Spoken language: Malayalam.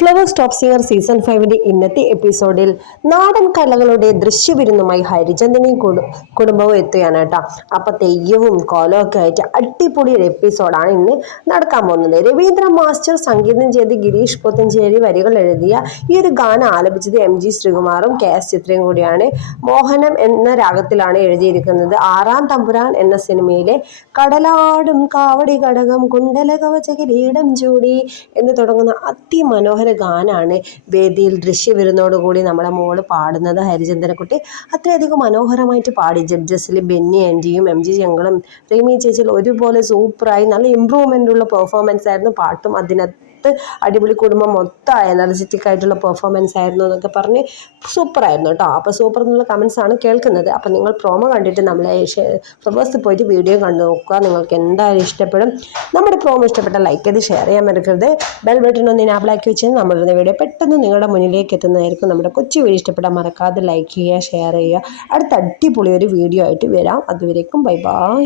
ഫ്ലവേഴ്സ് ടോപ്പ് സിംഗർ സീസൺ 5 ഇന്നത്തെ എപ്പിസോഡിൽ നാടൻ കലകളുടെ ദൃശ്യവിരുന്നുമായി ഹരിചന്ദനെയും കുടുംബവും എത്തുകയാണ് കേട്ടോ. അപ്പൊ തെയ്യവും കോലവും ഒക്കെ ആയിട്ട് അടിപൊളി ഒരു എപ്പിസോഡാണ് ഇന്ന് നടക്കാൻ പോകുന്നത്. രവീന്ദ്ര മാസ്റ്റർ സംഗീതം ചെയ്ത് ഗിരീഷ് പുത്തഞ്ചേരി വരികൾ എഴുതിയ ഈ ഒരു ഗാനം ആലപിച്ചത് MG ശ്രീകുമാറും KS ചിത്രയും കൂടിയാണ്. മോഹനം എന്ന രാഗത്തിലാണ് എഴുതിയിരിക്കുന്നത്. ആറാം തമ്പുരാൻ എന്ന സിനിമയിലെ കടലാടും കാവടി ഘടകം കുണ്ടല കവച കിരീടം ചൂടി എന്ന് തുടങ്ങുന്ന അതിമനോഹര ഗാനാണ് വേദിയിൽ ദൃശ്യവിരുന്നോടുകൂടി നമ്മുടെ മോള് പാടുന്നത്. ഹരിചന്ദനക്കുട്ടി അത്രയധികം മനോഹരമായിട്ട് പാടി. ജഡ്ജസിൽ ബെന്നി ആൻറ്റിയും MG ഞങ്ങളും റീമി ചേച്ചിയിൽ ഒരുപോലെ സൂപ്പറായി നല്ല ഇമ്പ്രൂവ്മെൻ്റ് ഉള്ള പെർഫോമൻസ് ആയിരുന്നു. പാട്ടും അതിനകത്ത് അടിപൊളി, കുടുംബം മൊത്തം എനർജറ്റിക് ആയിട്ടുള്ള പെർഫോമൻസ് ആയിരുന്നു എന്നൊക്കെ പറഞ്ഞ് സൂപ്പറായിരുന്നു കേട്ടോ. അപ്പോൾ സൂപ്പർ എന്നുള്ള കമൻസ് ആണ് കേൾക്കുന്നത്. അപ്പോൾ നിങ്ങൾ പ്രോമോ കണ്ടിട്ട് നമ്മളെ ഫ്ലവേഴ്സിൽ പോയിട്ട് വീഡിയോ കണ്ടു നോക്കുക. നിങ്ങൾക്ക് എന്തായാലും ഇഷ്ടപ്പെടും. നമ്മുടെ പ്രോമോ ഇഷ്ടപ്പെട്ട ലൈക്ക് ചെയ്ത് ഷെയർ ചെയ്യാൻ മറക്കരുത്. ബെൽ ബട്ടൺ ഒന്ന് ഇനാബിളാക്കി വെച്ചാൽ നമ്മളുടെ വീഡിയോ പെട്ടെന്ന് നിങ്ങളുടെ മുന്നിലേക്ക് എത്തുന്നതായിരിക്കും. നമ്മുടെ കൊച്ചു വീഡിയോ ഇഷ്ടപ്പെട്ടാൽ മറക്കാതെ ലൈക്ക് ചെയ്യുക, ഷെയർ ചെയ്യുക. അടുത്ത അടിപൊളി ഒരു വീഡിയോ ആയിട്ട് വരാം. അതുവരേക്കും ബൈ ബൈ.